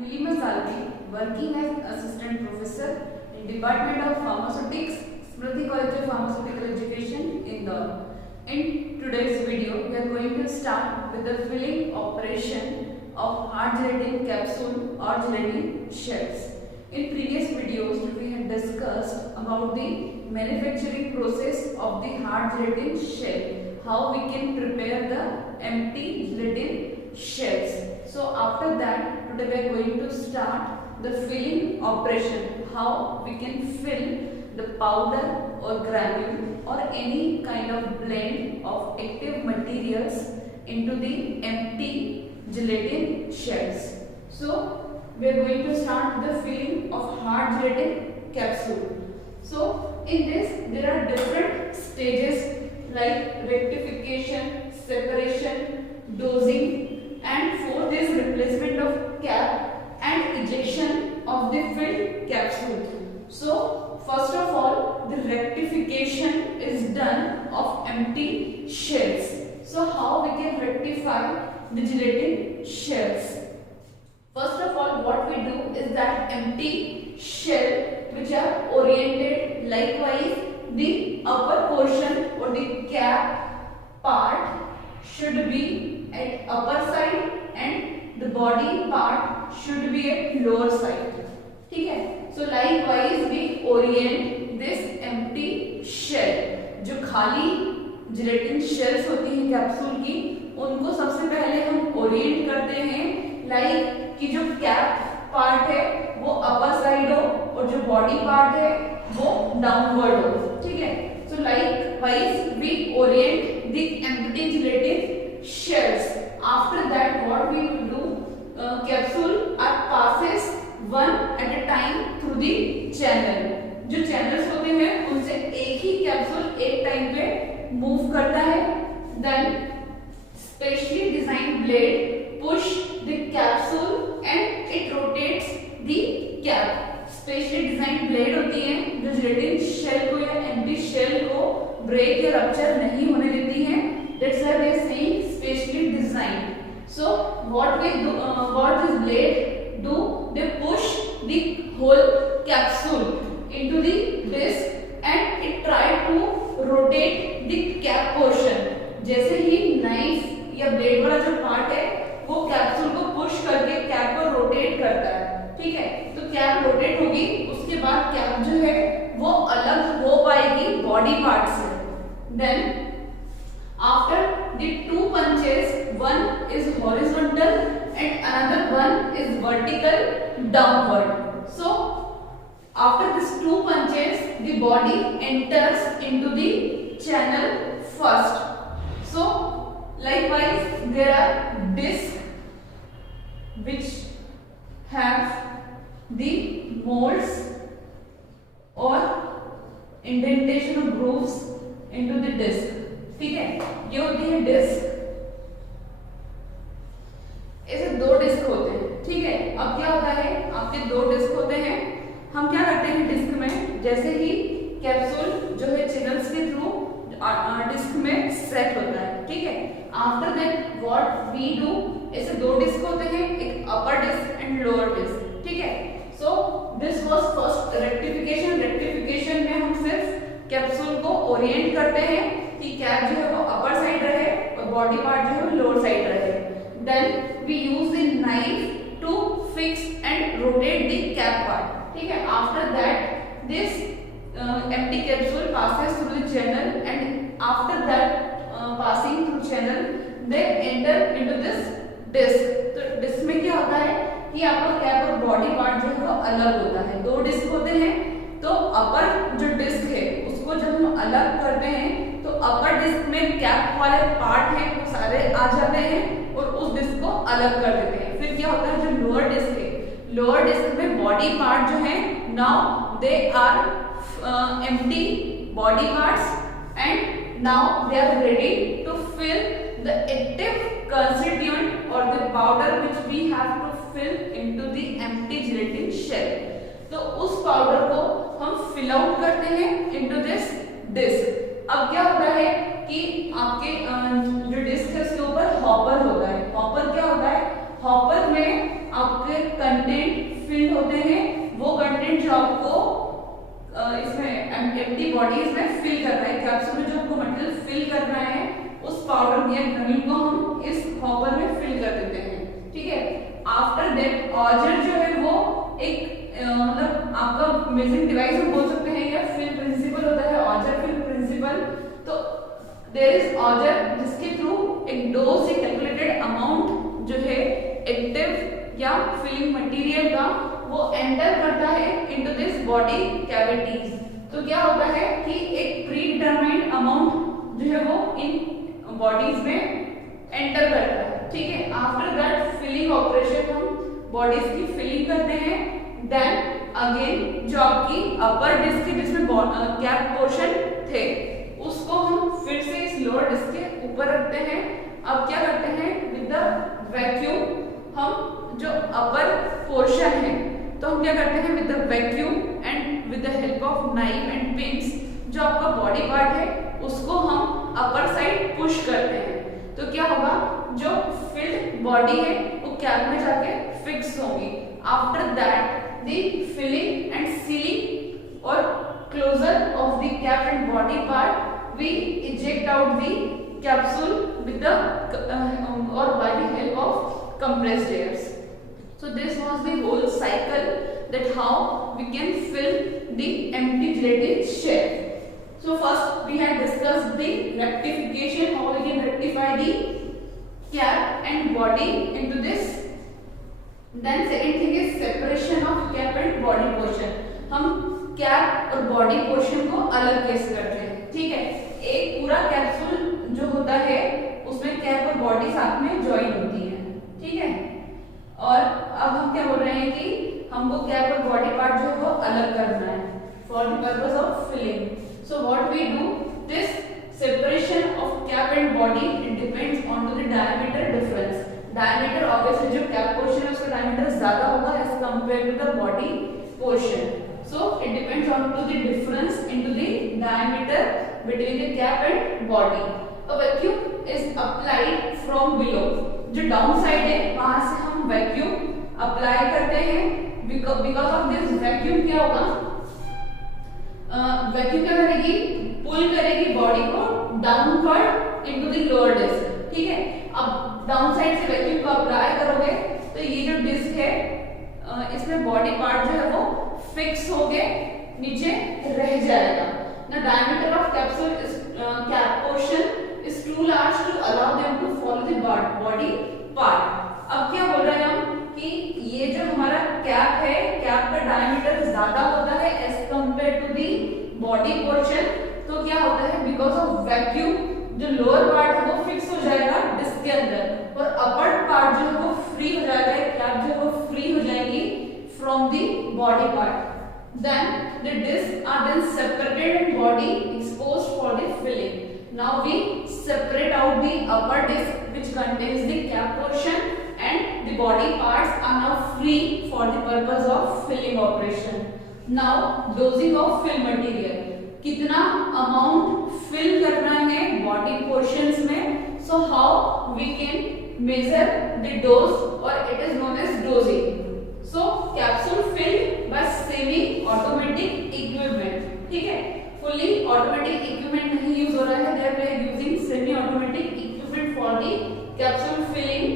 Nilima Salvi, working as Assistant Professor in Department of Pharmaceutics, Smriti College of Pharmaceutical Education, Indore. In today's video, we are going to start with the filling operation of hard gelatin capsule or gelatin shells. In previous videos, we had discussed about the manufacturing process of the hard gelatin shell, how we can prepare the empty gelatin shells. So after that, today we are going to start the filling operation, how we can fill the powder or granule or any kind of blend of active materials into the empty gelatin shells. So we are going to start the filling of hard gelatin capsule. So in this there are different stages like rectification, separation, dosing, and fourth is replacement of cap and ejection of the filled capsule. So first of all, the rectification is done of empty shells. So how we can rectify the gelatin shells? First of all, what we do is that empty shell which are oriented, likewise the upper portion or the cap part should be at upper side and the body part should be at lower side. ठीक है? So likewise we orient this empty shell. जो खाली gelatin shells होती हैं capsule की, उनको सबसे पहले हम ओरिएंट करते हैं लाइक कि जो कैप पार्ट है वो अपर साइड हो और जो बॉडी पार्ट है वो डाउनवर्ड हो. ठीक है? So likewise we orient the empty gelatin shells. After that what we will do, capsule are passes one at a time through the channel. जो चैनल्स होते हैं उनसे एक ही कैप्सूल एक टाइम पे मूव करता है. Then specially design blade push the capsule and it rotates the cap. Specially design blade होती है जो जेलेटिन शेल को या एम्प्टी शेल को ब्रेक या रप्चर नहीं होने देती है. That's why they are saying specially designed. So what this blade do? They push the whole capsule into the disc and it try to rotate the cap portion. जैसे ही knife या blade वाला जो part है वो capsule को push करके cap को rotate करता है. ठीक है? तो कैप रोटेट होगी, उसके बाद कैप जो है वो अलग हो पाएगी बॉडी पार्ट से. Then after the two punches, one is horizontal and another one is vertical downward. So after this two punches the body enters into the channel first. So likewise there are discs which have the molds or indentation of grooves into the disc. ठीक है? ये होती है disc. ऐसे दो disc होते हैं. ठीक है? अब क्या होता है, आपके दो डिस्क होते हैं. हम क्या करते हैं डिस्क में, जैसे ही कैप्सूल जो है चैनल्स के थ्रू डिस्क में सेट होता है. ठीक है? After that what we do, ऐसे दो डिस्क होते हैं, एक upper disc and lower disc. ठीक है? So this was first rectification. Rectification में हम सिर्फ कैप्सूल को ओरिएंट करते हैं कि कैप जो है वो अपर साइड रहे और बॉडी पार्ट जो है वो लोअर साइड रहे. Then we use the knife to fix and rotate the cap part. ठीक है? After that this empty capsule passes through the channel and after that passing through channel they enter into this disc. तो disc में क्या होता है कि आपका cap और बॉडी पार्ट जो है वो अलग होता है. दो डिस्क होते हैं, तो अपर जो डिस्क है उसको जब हम अलग करते हैं तो अपर डिस्क में कैप वाले पार्ट हैं वो सारे आ जाते हैं और उस डिस्क को अलग कर देते हैं. फिर क्या होता है, जो लोअर डिस्क है, लोअर डिस्क में बॉडी पार्ट जो है now they are empty body parts and now they are ready to fill the active constituent or the powder which we have to fill into the empty gelatin shell. तो उस powder को हम fill out करते हैं into this disc. अब क्या होता है कि आपके जो डिस्क है उसके ऊपर हॉपर होता है. हॉपर क्या होता है, हॉपर में आपके कंटेनर एम्प्टी बॉडीज में फिल करना है, कैप्सूल में जो हमको मटेरियल फिल करना है उस पाउडर या ग्रैन्यूल को हम इस हॉपर में फिल कर देते हैं, ठीक है। आफ्टर दैट ऑजर जो है वो एक मतलब आपका मेजरिंग डिवाइस हम बोल सकते हैं या फिल प्रिंसिपल होता है, ऑजर फिल प्रिंसिपल। तो देयर इज ऑजर जिसके थ्रू एक डोज से कैलकुलेटेड अमाउंट जो है एक्टिव या फिलिंग मटेरियल का वो एंटर करता है इनटू दिस बॉडी कैविटीज। तो क्या होता है कि एक प्री डिटरमाइंड अमाउंट जो है वो इन बॉडीज में एंटर करता है, ठीक है। आफ्टर दैट फिलिंग ऑपरेशन हम बॉडीज की फिलिंग करते हैं। देन अगेन जो आपकी अपर डिस्क के जिसमें कैप पोर्शन थे उसको हम फिर से इस लोअर डिस्क के ऊपर रखते हैं। अब क्या करते हैं विद द वैक्यूम हम जो अपर पोर्शन है तो हम क्या करते हैं with the vacuum and with the help of knife and pins जो आपका बॉडी पार्ट है उसको हम अपर साइड पुश करते हैं। तो क्या होगा जो फिल्ड बॉडी है वो कैप में जाके फिक्स होगी। After that the filling and sealing और closure of the cap and body part we eject out the capsule with the और by the help of compressed airs. So this was the whole cycle that how we can fill the empty gelatin shell. So first we had discussed the rectification, how we can rectify the cap and body into this. Then second thing is separation of cap and body portion. हम cap और body portion को अलग कैसे करते हैं, ठीक है। एक पूरा कैप्सूल जो होता है उसमें कैप और बॉडी साथ में ज्वाइन होती है, ठीक है। और अब हम क्या बोल रहे हैं कि हमको कैप और बॉडी पार्ट जो है वो अलग करना है for the purpose of filling. So what we do this separation of cap and body it depends on to the diameter difference. Diameter obviously जो कैप पोर्शन है उसका डायमीटर ज्यादा होगा as compare to the body portion. So it depends on to the difference into the diameter between the cap and body. A vacuum is applied from below, जो down side है वहां से हम vacuum apply करते हैं। Because of this vacuum क्या होगा, vacuum क्या करेगी पुल करेगी बॉडी को downward into the lower disc, ठीक है। अब डाउन साइड से वैक्यूम को अप्लाई करोगे तो ये जो डिस्क है इसमें बॉडी पार्ट जो है वो फिक्स होके नीचे रह जाएगा। The diameter of capsule is cap portion is too large to allow them to follow the body part. अब क्या बोल रहे हैं हम कि ये जो हमारा कैप है कैप का डायमीटर ज्यादा होता है as compare to the body portion. तो क्या होता है बिकॉज ऑफ वैक्यूम जो लोअर पार्ट है वो फिक्स हो जाएगा डिस्क के अंदर और अपर पार्ट जो है वो फ्री हो जाएगा, कैप जो है वो फ्री हो जाएगी from the body part. Then the discs are then separated and body exposed for the filling. Now we separate out the upper disc which contains the cap portion and the body parts are now free for the purpose of filling operation. Now dosing of fill material, कितना amount fill करना है body portions में, so how we can measure the dose or it is known as dosing. So capsule filled by semi automatic equipment, ठीक है। fully automatic equipment नहीं use हो रहा है, they are using semi automatic equipment for the capsule filling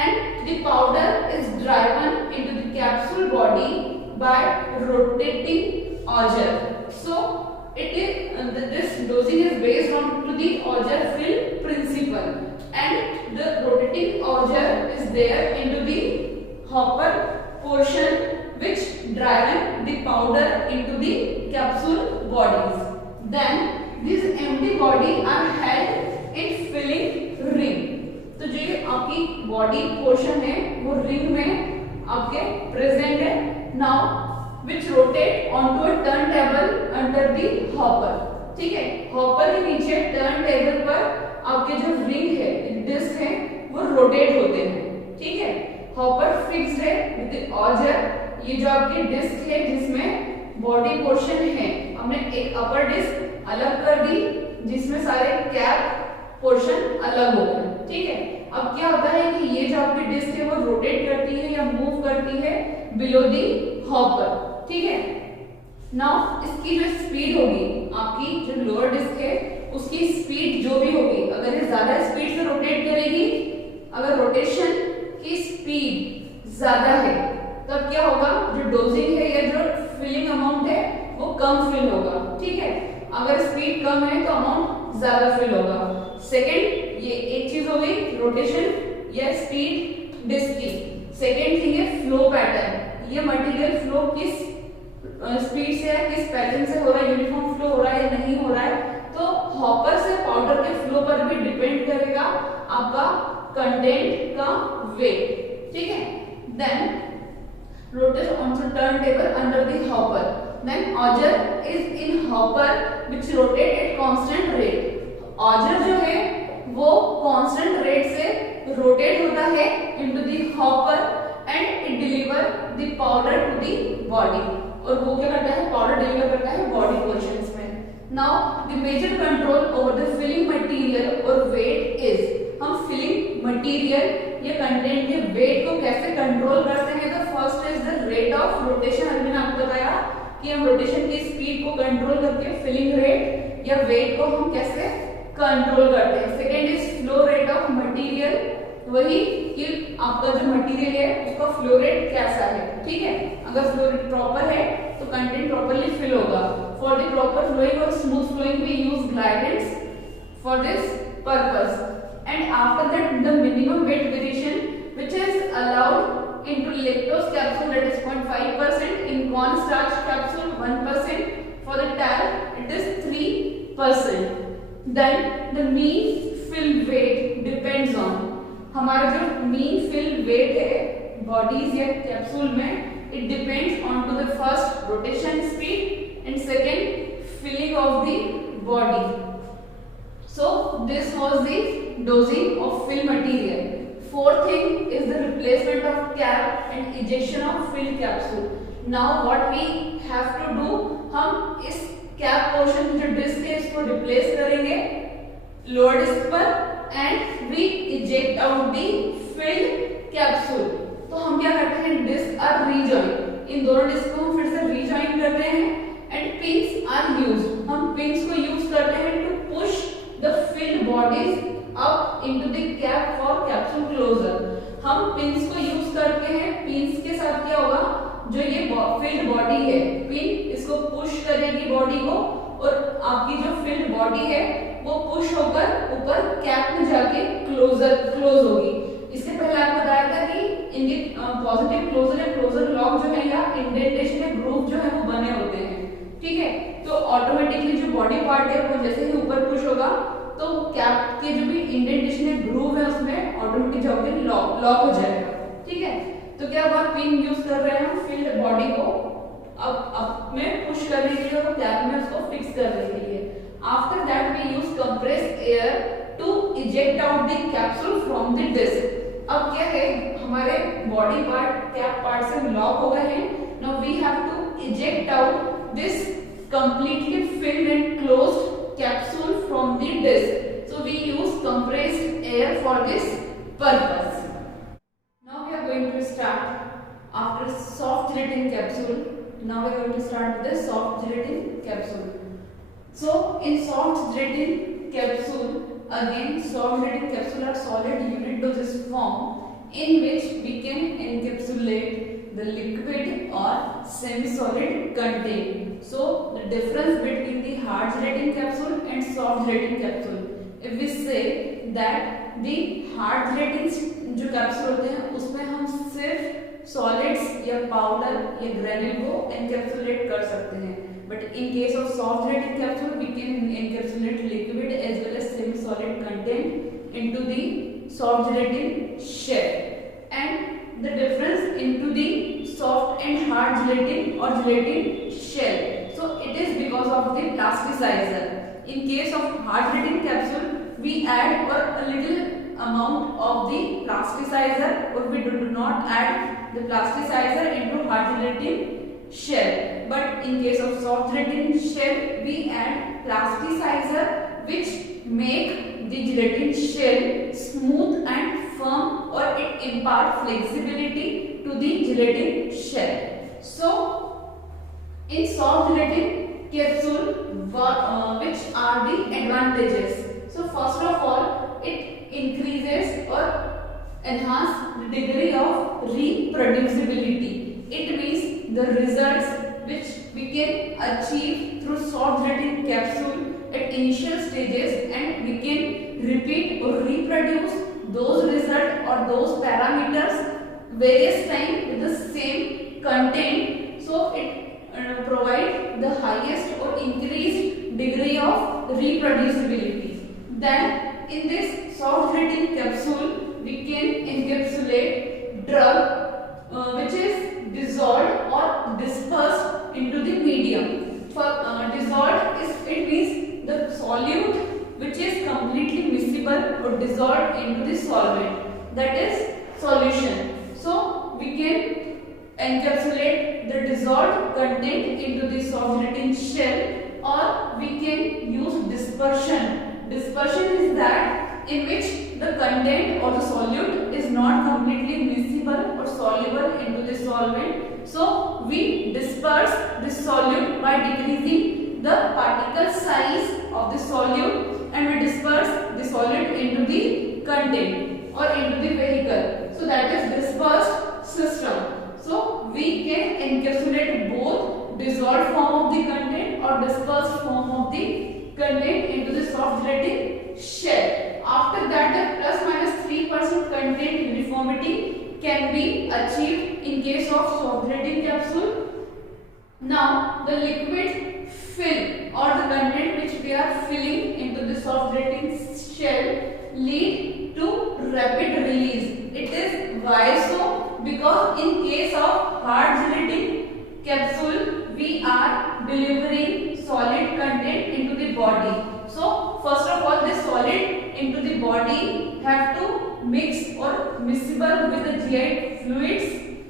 and the powder is driven into the capsule body by rotating auger. So it is this dosing is based on to the auger fill principle and the rotating auger is there into the hopper portion which driven the powder into the capsule bodies. Then these empty body are held in filling ring. तो जो आपकी body portion है वो ring में आपके present है now which rotate onto a turntable under the hopper, ठीक है। हॉपर के नीचे टर्न टेबल पर आपके जो रिंग है डिस्क है वो रोटेट होते हैं, ठीक है। हॉपर फिक्स्ड है विद ऑजर, ये जो आपकी डिस्क है जिसमें बॉडी पोर्शन है हमने एक अपर डिस्क अलग कर दी जिसमें सारे कैप पोर्शन अलग हो गए, ठीक है। अब क्या होता है कि ये जो आपकी डिस्क है वो रोटेट करती है या मूव करती है बिलो दी हॉपर, ठीक है। नाउ इसकी जो स्पीड होगी, आपकी जो लोअर डिस्क है उसकी स्पीड जो भी होगी, अगर ये ज्यादा स्पीड से रोटेट करेगी, अगर रोटेशन की स्पीड ज्यादा है तब क्या होगा, जो डोजिंग है या जो फिलिंग अमाउंट है वो कम फिल होगा, ठीक है। अगर स्पीड कम है तो अमाउंट ज्यादा फिल होगा। सेकंड, ये एक चीज हो गई रोटेशन या स्पीड डिस्क की। सेकंड थिंग है फ्लो पैटर्न, ये मटेरियल फ्लो किस स्पीड से है, किस पैटर्न से हो रहा है, यूनिफॉर्म फ्लो हो रहा है या नहीं हो रहा है। तो हॉपर से पाउडर के फ्लो पर भी डिपेंड करेगा आपका कंटेंट का वेट, ठीक है। Then rotate onto turntable under the hopper. Then auger is in hopper which rotate at constant rate. auger जो है वो constant rate से rotate होता है into the hopper and it deliver the powder to the body. और वो क्या करता है, powder deliver करता है body portions में. Now the major control over the filling material or weight is, हम फिलिंग मटेरियल या कंटेंट के वेट को कैसे कंट्रोल करते हैं। तो first is the rate of rotation. अभी मैंने आपको बताया कि हम रोटेशन की स्पीड को कंट्रोल करके फिलिंग रेट या वेट को हम कैसे कंट्रोल करते हैं। Second is flow rate of material, वही कि आपका जो मटेरियल है उसका फ्लो रेट कैसा है, ठीक है। अगर फ्लो रेट प्रॉपर है तो कंटेंट प्रॉपरली फिल होगा। फॉर द प्रॉपर फ्लोइंग और smooth flowing we use glidants for this purpose. And after that the minimum weight variation which is allowed into lactose capsule, that is 0.5%, in cornstarch capsule 1%, for the talc it is 3%. Then the mean fill weight depends on, हमारा जो mean fill weight है bodies या capsule में, it depends on to the first rotation speed and second filling of the body. So this was the dosing of fill material. Fourth thing is the replacement of cap and ejection of fill capsule. Now what we have to do, हम इस cap portion जो disc है इसको replace करेंगे lower disc पर and we eject out the fill capsule. तो हम क्या करते हैं, डिस्क आर रीजॉइन, इन दोनों डिस्क को हम फिर से रीजॉइन करते हैं and pins are used. हम pins को यूज करते हैं to push the filled bodies up into the cap for capsule closure. हम pins को यूज करते हैं, pins के साथ क्या होगा, जो ये filled body है, pin इसको push करेगी बॉडी को और आपकी जो filled body है वो push होकर ऊपर cap में जाके क्लोज होगी। इससे पहले आपको बताया था कि इनके पॉजिटिव क्लोजर या क्लोजर लॉक जो है या इंडेंटेशन या ग्रूव जो है वो बने होते हैं, ठीक है। तो ऑटोमेटिकली जो बॉडी पार्ट है वो जैसे ही ऊपर पुश होगा तो कैप के जो भी इंडेंटेशन है ग्रूव है उसमें ऑटोमेटिक जाके लॉक हो जाएगा, ठीक है। तो क्या हुआ, पिन यूज कर रहे हैं हम फिल्ड बॉडी को अब में पुश करने के लिए और कैप में उसको फिक्स करने के लिए। After that we use compress air to eject out the capsule from the disc. अब क्या है, हमारे बॉडी पार्ट कैप पार्ट से लॉक हो गए हैं। Now we have to eject out this completely filled and closed capsule from the disc. So we use compressed air for this purpose. Now we are going to start after soft gelatin capsule. Now we are going to start with the soft gelatin capsule. So in soft gelatin capsule, again soft gelatin capsule are solid unit dosage form in which we can encapsulate the liquid or semi-solid content. So the difference between the hard gelatin capsule and soft gelatin capsule, if we say that the hard gelatin जो capsule होते हैं उसमें हम सिर्फ solids या powder या granule को encapsulate कर सकते हैं, but in case of soft gelatin capsule we can encapsulate liquid as well as semi-solid content into the soft gelatin shell. And the difference into the soft and hard gelatin or gelatin shell, so it is because of the plasticizer. In case of hard gelatin capsule we add a little amount of the plasticizer, or we do not add the plasticizer into hard gelatin shell, but in case of soft gelatin shell we add plasticizer which make the gelatin shell smooth and firm, or it impart flexibility to the gelatin shell. So In soft gelatin capsule, which are the advantages? So first of all, it increases or enhance the degree of reproducibility. It means the results which we can achieve through soft gelatin capsule at initial stages, and we can repeat or reproduce those results or those parameters various times with the same content. So it provide the highest or increased degree of reproducibility. Then in this soft gelatin capsule, we can encapsulate drug which is dissolved or dispersed into the medium. For dissolved, it means the solute which is completely miscible or dissolved into the solvent, that is solution. So we can encapsulate the dissolved content into the soft gelatin shell, or we can use dispersion. Dispersion is that in which the content or the solute is not completely miscible or soluble into the solvent. So we disperse the solute by decreasing the particle size of the solute, and we disperse the solute into the content or into the vehicle. So that is dispersed system. So we can encapsulate both dissolved form of the content or dispersed form of the content into the soft gelatin shell. After that, the plus minus 3% content uniformity can be achieved in case of soft gelatin capsule. Now the liquid fill or the content which we are filling into the soft gelatin shell lead to rapid release. It is why so? Because in case of hard gelatin capsule, we are delivering solid content into the body. So first of all, this solid into the body have to mix or miscible with the GI fluids,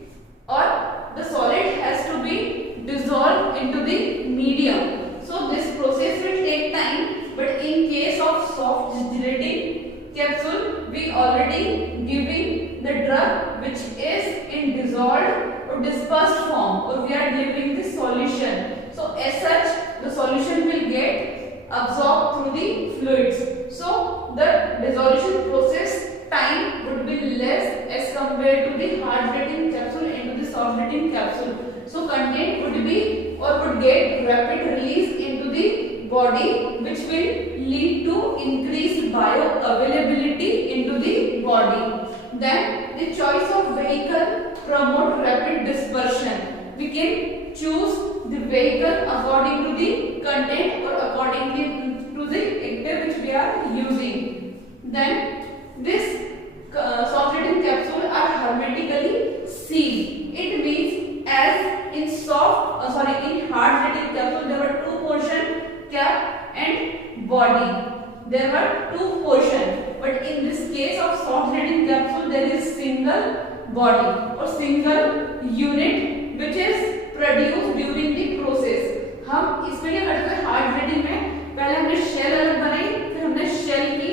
or the solid has to be dissolved into the medium. So this process will take time, but in case of soft gelatin capsule, we already giving the drug which is in dissolved or dispersed form, or we are delivering the solution. So as such, the solution will get absorbed through the fluids. So the dissolution process time would be less as compared to the hard gelatin capsule into the soft gelatin capsule. So content would be or would get rapid release into the body, which will lead to increased bioavailability into the body. Then the choice of vehicle promote rapid dispersion. We can choose the vehicle according to the content or according to the active which we are using. Then this soft gelatin capsule are hermetically sealed. It means as in in hard gelatin capsule there were two portions, cap and body. There were two portions, but in this case of soft gelatin capsule there is single body or single unit which is produced during the process. हम इसमें क्या करते हैं, hard गलेटिन में पहले हमने shell अलग बनाई, फिर हमने शेल की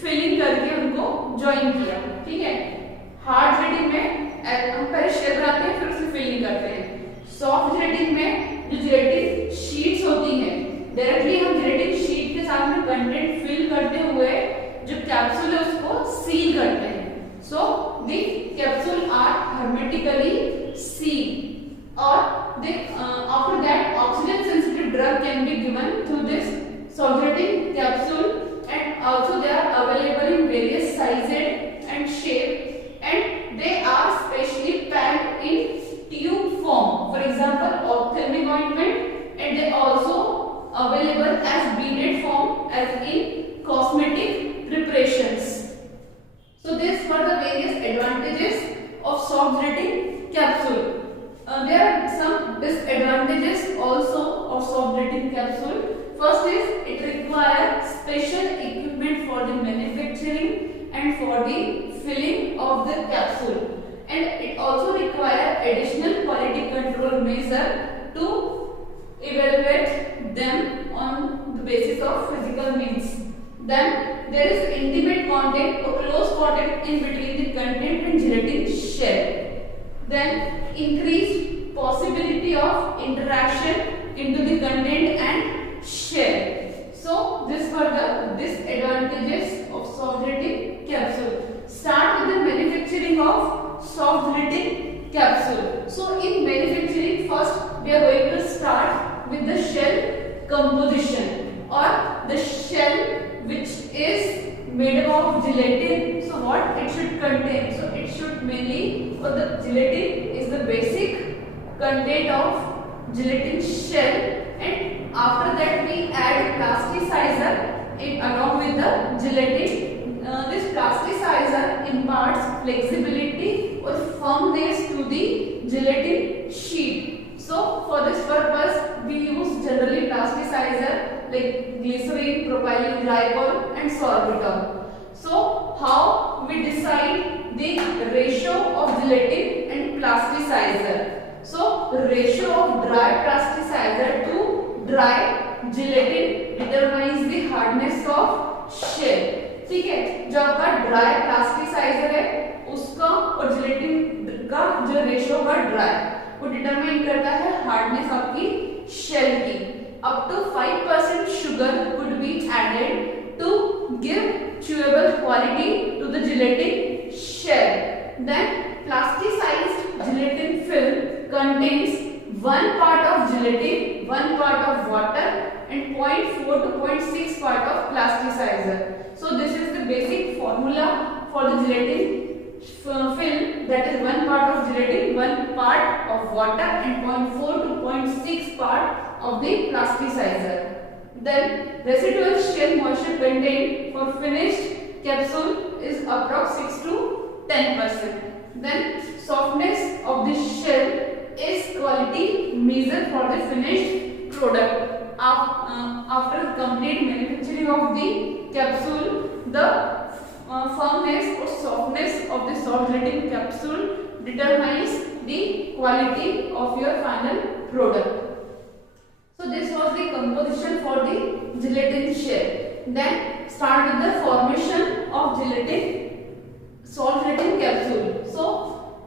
फिलिंग करके उनको ज्वाइन किया. ठीक है, हार्ड गलेटिन में हम पहले शेल बनाते हैं फिर उसकी फिलिंग करते हैं. सॉफ्ट गलेटिन में जो जेलेटिन शीट्स होती हैं डायरेक्टली हम जेलेटिन शीट के साथ में कंटेंट फिल करते हुए जो कैप्सूल है उसको सील करते हैं. So the capsule are hermetically sealed, or after that oxygen sensitive drug can be given through this soft gelatin capsule, and also they are available in various sizes and shape, and they are specially packed in tube form. For example, ophthalmic ointment, and they also available as beaded form as in cosmetic preparations. So these were the various advantages of soft gelatin capsule. There are some disadvantages also of soft gelatin capsule. First is it requires special equipment for the manufacturing and for the filling of the capsule, and it also requires additional quality control measure to evaluate them on the basis of physical means. Then there is intimate contact or close contact in between the content and gelatin shell. Then increased possibility of interaction into the content and share. So these were the disadvantages of soft gelatin capsule. Start with the manufacturing of soft gelatin capsule. So in manufacturing, first we are going to start with the shell composition or the shell which is made up of gelatin. So what it should contain? So it should mainly, or the gelatin is the basic content of gelatin shell, and after that we add plasticizer along with the gelatin. This plasticizer imparts flexibility or firmness to the gelatin sheet. So for this purpose we use generally plasticizer like glycerin, propylene glycol and sorbitol. So how we decide the ratio of gelatin and plasticizer? So the ratio of dry plasticizer to dry gelatin determines the hardness of shell. ठीक है, जो आपका dry plasticiser है उसका और gelatin का जो ratio होगा ड्राई, वो डिटरमाइन करता है हार्डनेस आपकी शेल की. Up to 5% sugar could be added to give chewable quality to the gelatin shell. Then plasticized gelatin film contains 1 part of gelatin, 1 part of water and 0.4 to 0.6 part of plasticizer. So this is the basic formula for the gelatin film, that is 1 part of gelatin, 1 part of water and 0.4 to 0.6 part of the plasticizer. Then residual shell moisture contained for finished capsule is approx 6 to 10%. Then softness of the shell is quality measure for the finished product. After complete manufacturing of the capsule, the firmness or softness of the soft gelatin capsule determines the quality of your final product. So this was the composition for the gelatin shell. Then start with the formation of soft gelatin capsule. So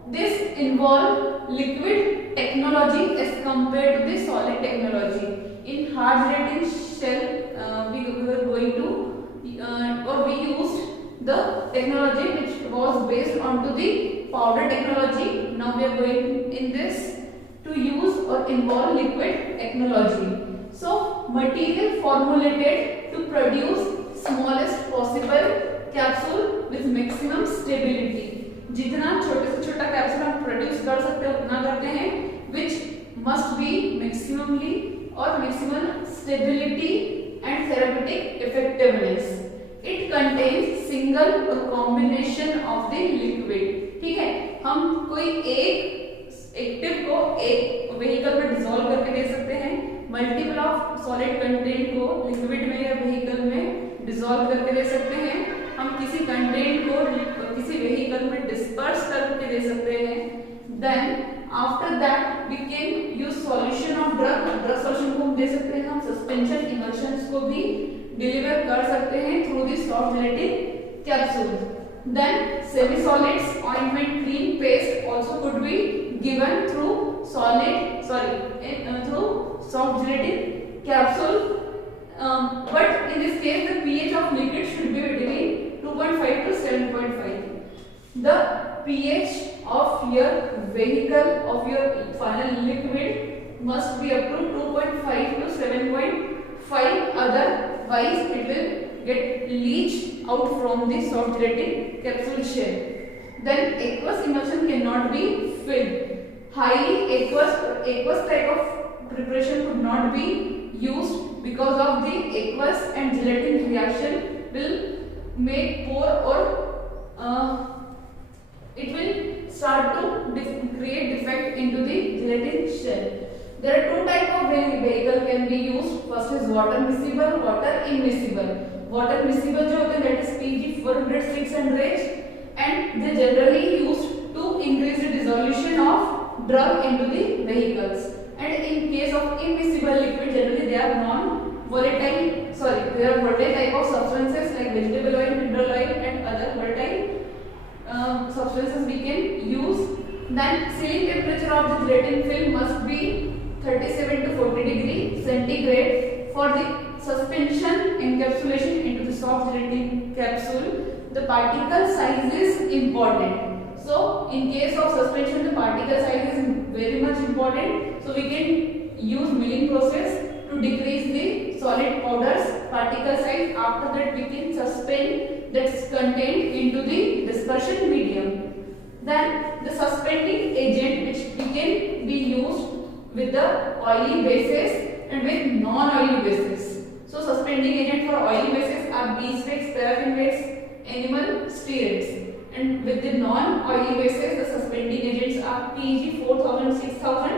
this involve liquid technology as compared to the solid technology. In hard gelatin shell, we were going to we used the technology which was based onto the powder technology. Now we are going in this to use or involve liquid technology. So material formulated to produce smallest possible capsule with maximum stability. जितना छोटे से छोटा capsule हम produce कर सकते हैं उतना करते हैं, which must be maximally or maximum stability and therapeutic effectiveness. It contains single or combination of the liquid. ठीक है, हम कोई एक एक्टिव को एक व्हीकल में डिसॉल्व करके दे सकते हैं, मल्टीपल ऑफ सॉलिड कंटेंट को लिक्विड में या व्हीकल में डिसॉल्व करके दे सकते हैं, हम किसी कंटेंट को किसी व्हीकल में डिस्पर्स करके दे सकते हैं. Then after that we can use solution of drug solution को हम दे सकते हैं, हम सस्पेंशन इमल्शंस को भी डिलीवर कर सकते हैं through the soft gelatin capsule. Then semi-solids, ointment, cream, paste also could be given through through soft gelatin capsule. But in this case, the pH of liquid should be between 2.5 to 7.5. The pH of your vehicle of your final liquid must be up to 2.5 to 7.5. Otherwise, it will get leached out from the soft gelatin capsule shell. Then aqueous emulsion cannot be filled. Highly aqueous type of preparation could not be used because of the aqueous and gelatin reaction will make pore or it will start to create defect into the gelatin shell. There are two types of vehicle can be used. First is water miscible, water immiscible. Water miscible जो होते हैं that is PG 406 and rich, and they generally used to increase the dissolution of drug into the vehicles. And in case of immiscible liquid, generally they are non-volatile. They are volatile type of substances like vegetable oil, mineral oil, and other volatile substances we can use. Then sealing temperature of the gelatin film must be 37 to 40 degree centigrade. For the suspension encapsulation into the soft gelatin capsule, the particle size is important. So in case of suspension, the particle size is very much important. So we can use milling process to decrease the solid powder's particle size. After that we can suspend that content into the dispersion medium. Then the suspending agent which can be used with the oily bases and with non-oily bases. So suspending agent for oily bases are beeswax, paraffin wax, animal stearates, and with the non-oily bases the suspending agents are PEG 4000, 6000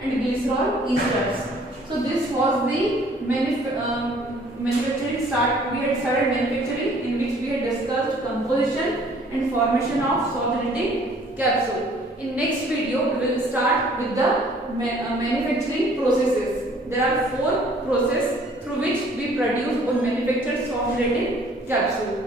and glycerol esters. So this was the manufacturing start. We had started manufacturing, in which we had discussed composition and formation of soft gelatin capsule. In next video we will start with the manufacturing processes. There are 4 processes through which we produce or manufacture soft gelatin capsule.